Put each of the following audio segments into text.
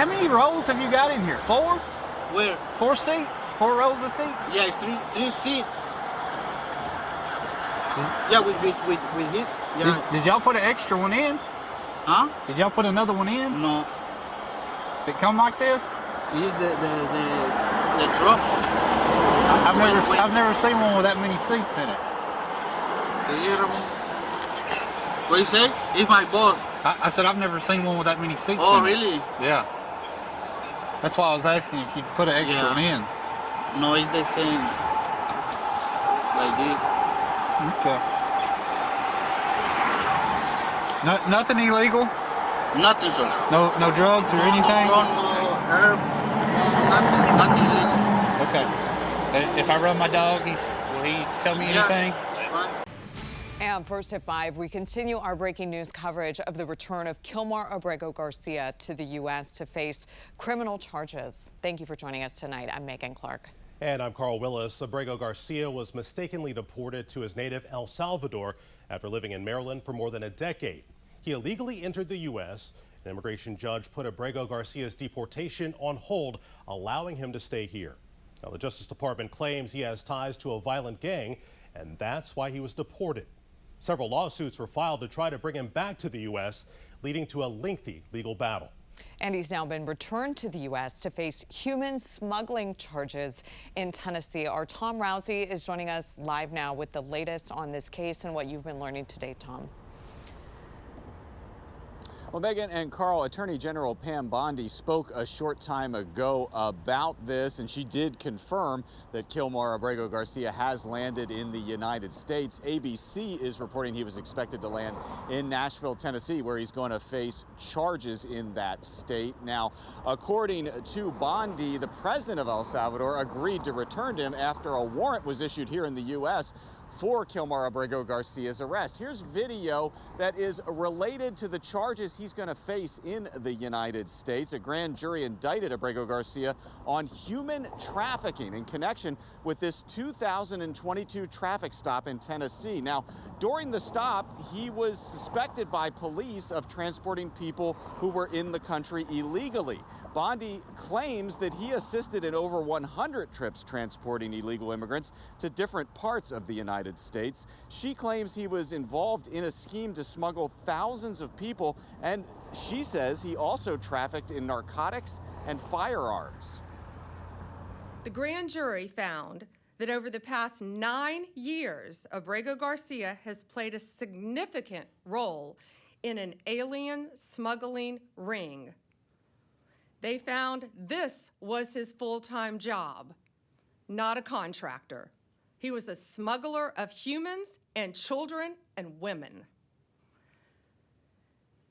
How many rows have you got in here? 4? Where? 4 seats? 4 rows of seats? Yeah, it's three seats. Yeah, with it. Yeah. Did y'all put an extra one in? Huh? Did y'all put another one in? No. Did it come like this? This is the truck. I've never seen one with that many seats in it. What you say? It's my boss. I said I've never seen one with that many seats in it. Oh, really? Yeah. That's why I was asking if you'd put an extra one in. No, it's the same. Like this. Okay. Nothing illegal? Nothing, sir. No drugs or anything? No herb. Nothing illegal. Okay. If I run my dog, will he tell me anything? Fine. And first at 5, we continue our breaking news coverage of the return of Kilmar Abrego Garcia to the U.S. to face criminal charges. Thank you for joining us tonight. I'm Megan Clark. And I'm Carl Willis. Abrego Garcia was mistakenly deported to his native El Salvador after living in Maryland for more than a decade. He illegally entered the U.S. An immigration judge put Abrego Garcia's deportation on hold, allowing him to stay here. Now, the Justice Department claims he has ties to a violent gang, and that's why he was deported. Several lawsuits were filed to try to bring him back to the U.S., leading to a lengthy legal battle. And he's now been returned to the U.S. to face human smuggling charges in Tennessee. Our Tom Rousey is joining us live now with the latest on this case and what you've been learning today, Tom. Well, Megan and Carl, Attorney General Pam Bondi spoke a short time ago about this, and she did confirm that Kilmar Abrego Garcia has landed in the United States. ABC is reporting he was expected to land in Nashville, Tennessee, where he's going to face charges in that state. Now, according to Bondi, the president of El Salvador agreed to return him after a warrant was issued here in the U.S. for Kilmar Abrego Garcia's arrest. Here's video that is related to the charges he's going to face in the United States. A grand jury indicted Abrego Garcia on human trafficking in connection with this 2022 traffic stop in Tennessee. Now, during the stop, he was suspected by police of transporting people who were in the country illegally. Bondi claims that he assisted in over 100 trips transporting illegal immigrants to different parts of the United States. She claims he was involved in a scheme to smuggle thousands of people, and she says he also trafficked in narcotics and firearms. The grand jury found that over the past 9 years, Abrego Garcia has played a significant role in an alien smuggling ring. They found this was his full-time job, not a contractor. He was a smuggler of humans and children and women.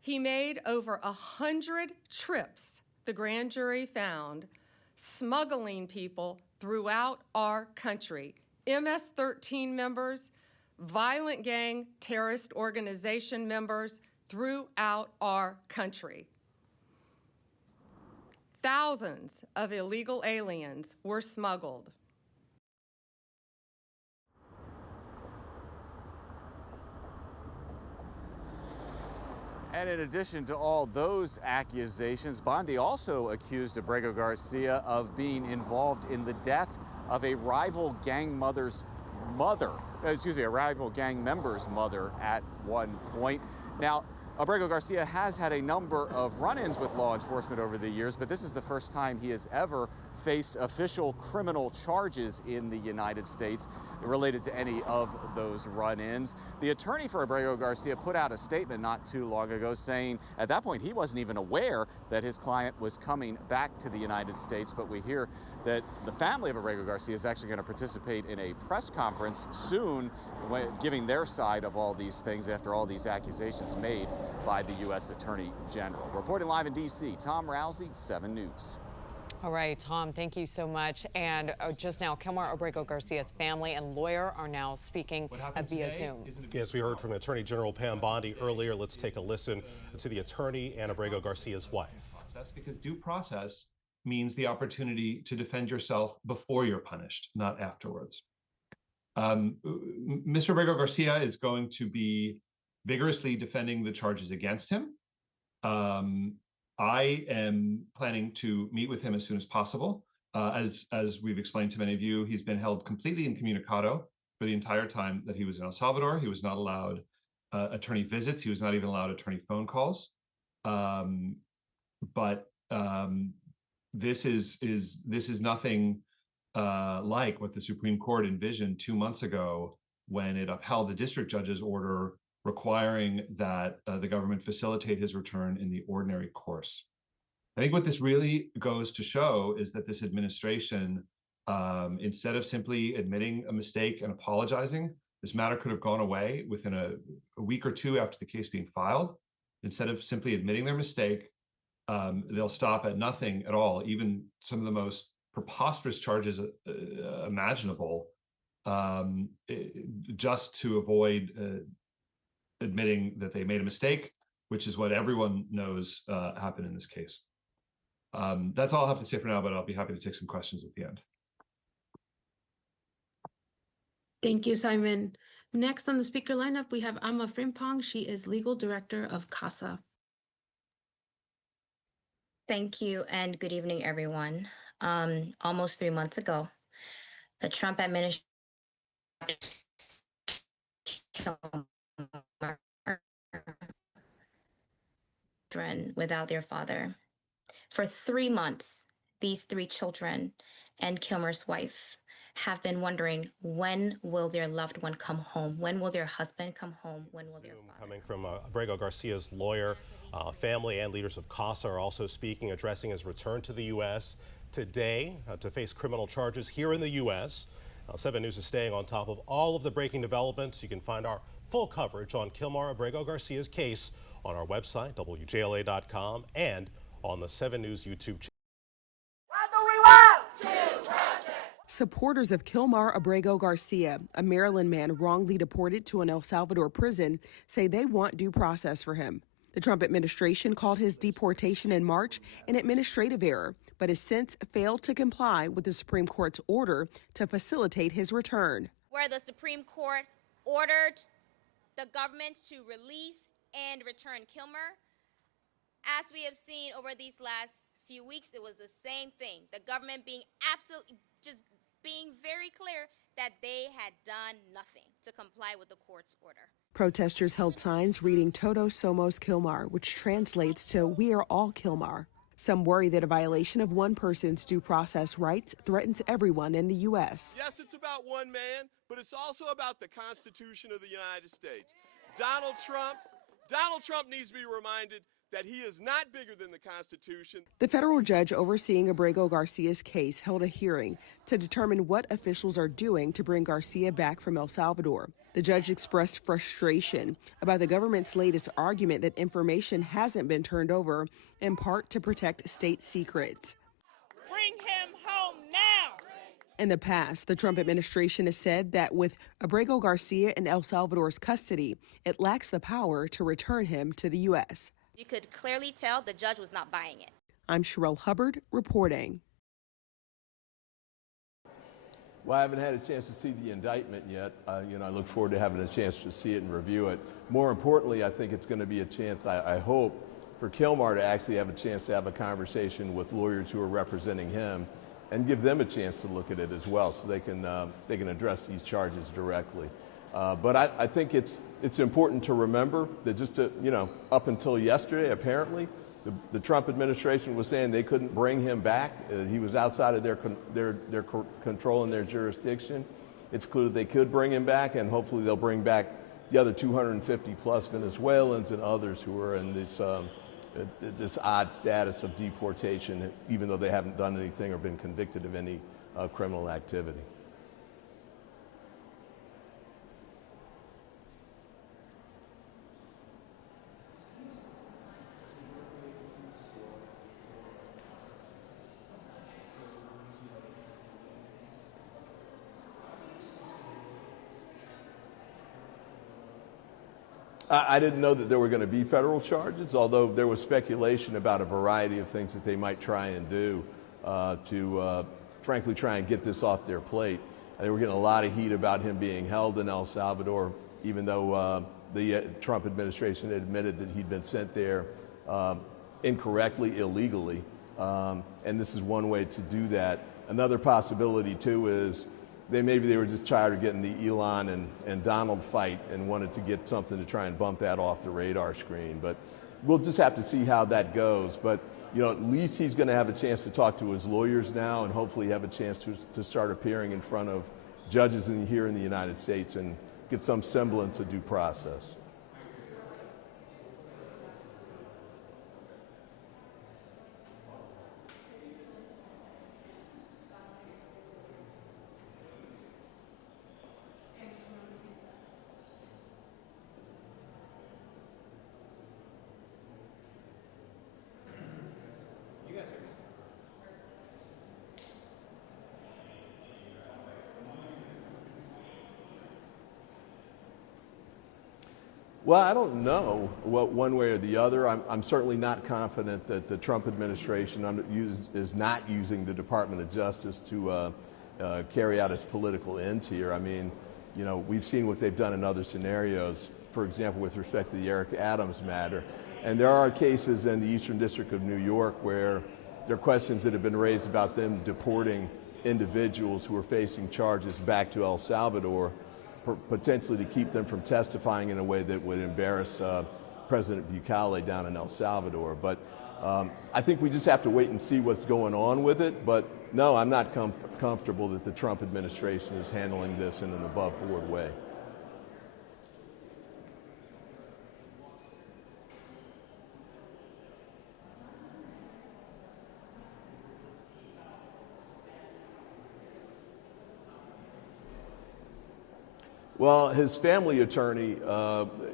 He made over 100 trips, the grand jury found, smuggling people throughout our country. MS-13 members, violent gang terrorist organization members throughout our country. Thousands of illegal aliens were smuggled. And in addition to all those accusations, Bondi also accused Abrego Garcia of being involved in the death of a rival gang member's mother at one point. Now, Abrego Garcia has had a number of run-ins with law enforcement over the years, but this is the first time he has ever faced official criminal charges in the United States related to any of those run-ins. The attorney for Abrego Garcia put out a statement not too long ago saying at that point he wasn't even aware that his client was coming back to the United States, but we hear that the family of Abrego Garcia is actually going to participate in a press conference soon, giving their side of all these things after all these accusations made by the U.S. Attorney General. Reporting live in D.C., Tom Rousey, 7 News. All right, Tom, thank you so much. And just now, Kilmar Abrego Garcia's family and lawyer are now speaking via Zoom. Yes, we heard from Attorney General Pam Bondi earlier. Let's take a listen to the attorney and Abrego Garcia's wife. Because due process means the opportunity to defend yourself before you're punished, not afterwards. Mr. Abrego Garcia is going to be vigorously defending the charges against him. I am planning to meet with him as soon as possible. As we've explained to many of you, he's been held completely incommunicado for the entire time that he was in El Salvador. He was not allowed attorney visits. He was not even allowed attorney phone calls. This is nothing like what the Supreme Court envisioned 2 months ago when it upheld the district judge's order requiring that the government facilitate his return in the ordinary course. I think what this really goes to show is that this administration, instead of simply admitting a mistake and apologizing, this matter could have gone away within a week or two after the case being filed. Instead of simply admitting their mistake, they'll stop at nothing at all, even some of the most preposterous charges imaginable, just to avoid admitting that they made a mistake, which is what everyone knows happened in this case. That's all I have to say for now, but I'll be happy to take some questions at the end. Thank you, Simon. Next on the speaker lineup, we have Amma Frimpong. She is Legal Director of CASA. Thank you and good evening, everyone. Almost 3 months ago, the Trump administration without their father. For 3 months, these 3 children and Kilmar's wife have been wondering, when will their loved one come home? When will their husband come home? When will their father? Coming from Abrego Garcia's lawyer, family and leaders of CASA are also speaking, addressing his return to the U.S. today to face criminal charges here in the U.S. 7 News is staying on top of all of the breaking developments. You can find our full coverage on Kilmar Abrego Garcia's case on our website, WJLA.com, and on the 7 News YouTube channel. Supporters of Kilmar Abrego Garcia, a Maryland man wrongly deported to an El Salvador prison, say they want due process for him. The Trump administration called his deportation in March an administrative error, but has since failed to comply with the Supreme Court's order to facilitate his return. Where the Supreme Court ordered the government to release and return Kilmar, as we have seen over these last few weeks, it was the same thing. The government being absolutely just being very clear that they had done nothing to comply with the court's order. Protesters held signs reading Todos Somos Kilmar, which translates to "We are all Kilmar." Some worry that a violation of one person's due process rights threatens everyone in the U.S. Yes, it's about one man, but it's also about the Constitution of the United States. Donald Trump needs to be reminded that he is not bigger than the Constitution. The federal judge overseeing Abrego Garcia's case held a hearing to determine what officials are doing to bring Garcia back from El Salvador. The judge expressed frustration about the government's latest argument that information hasn't been turned over, in part to protect state secrets. Bring him home now. In the past, the Trump administration has said that with Abrego Garcia in El Salvador's custody, it lacks the power to return him to the U.S. You could clearly tell the judge was not buying it. I'm Sherelle Hubbard reporting. Well, I haven't had a chance to see the indictment yet. I look forward to having a chance to see it and review it. More importantly, I think it's going to be a chance, I hope, for Kilmar to actually have a chance to have a conversation with lawyers who are representing him and give them a chance to look at it as well, so they can address these charges directly. But I think it's important to remember that just up until yesterday, apparently, the Trump administration was saying they couldn't bring him back. He was outside of their control and their jurisdiction. It's clear that they could bring him back, and hopefully they'll bring back the other 250 plus Venezuelans and others who are in this odd status of deportation, even though they haven't done anything or been convicted of any criminal activity. I didn't know that there were going to be federal charges, although there was speculation about a variety of things that they might try and do to frankly try and get this off their plate. They were getting a lot of heat about him being held in El Salvador, even though the Trump administration admitted that he'd been sent there incorrectly, illegally, and this is one way to do that. Another possibility too is maybe they were just tired of getting the Elon and Donald fight and wanted to get something to try and bump that off the radar screen. But we'll just have to see how that goes. But at least he's going to have a chance to talk to his lawyers now, and hopefully have a chance to start appearing in front of judges here in the United States and get some semblance of due process. Well, I don't know one way or the other. I'm certainly not confident that the Trump administration is not using the Department of Justice to carry out its political ends here. I mean, we've seen what they've done in other scenarios, for example, with respect to the Eric Adams matter. And there are cases in the Eastern District of New York where there are questions that have been raised about them deporting individuals who are facing charges back to El Salvador, potentially to keep them from testifying in a way that would embarrass President Bukele down in El Salvador. But I think we just have to wait and see what's going on with it. But no, I'm not comfortable that the Trump administration is handling this in an above-board way. Well, his family attorney,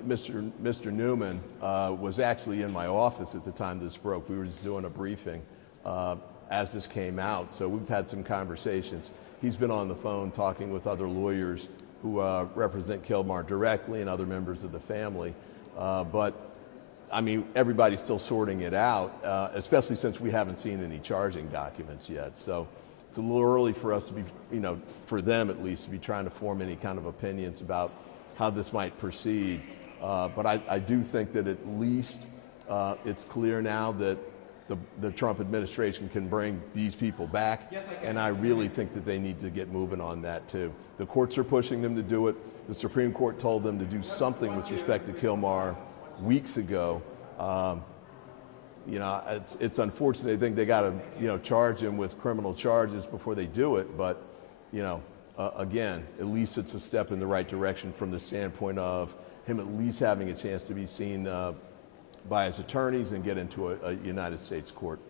Mr. Newman, was actually in my office at the time this broke. We were just doing a briefing as this came out, so we've had some conversations. He's been on the phone talking with other lawyers who represent Kilmar directly and other members of the family. But, I mean, everybody's still sorting it out, especially since we haven't seen any charging documents yet. So it's a little early for us to be, for them at least, to be trying to form any kind of opinions about how this might proceed. But I do think that at least it's clear now that the Trump administration can bring these people back. Yes, and I really think that they need to get moving on that too. The courts are pushing them to do it. The Supreme Court told them to do something with respect to Kilmar weeks ago. It's unfortunate. They think they got to, charge him with criminal charges before they do it. But, again, at least it's a step in the right direction from the standpoint of him at least having a chance to be seen by his attorneys and get into a United States court.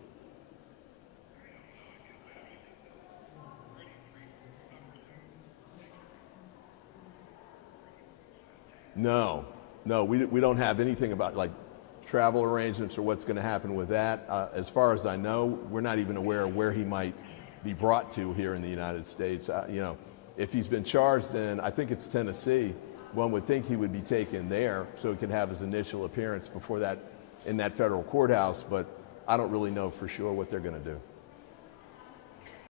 No, we don't have anything about travel arrangements or what's going to happen with that. As far as I know, we're not even aware of where he might be brought to here in the United States. If he's been charged in, I think it's Tennessee, one would think he would be taken there so he could have his initial appearance before that in that federal courthouse, but I don't really know for sure what they're going to do.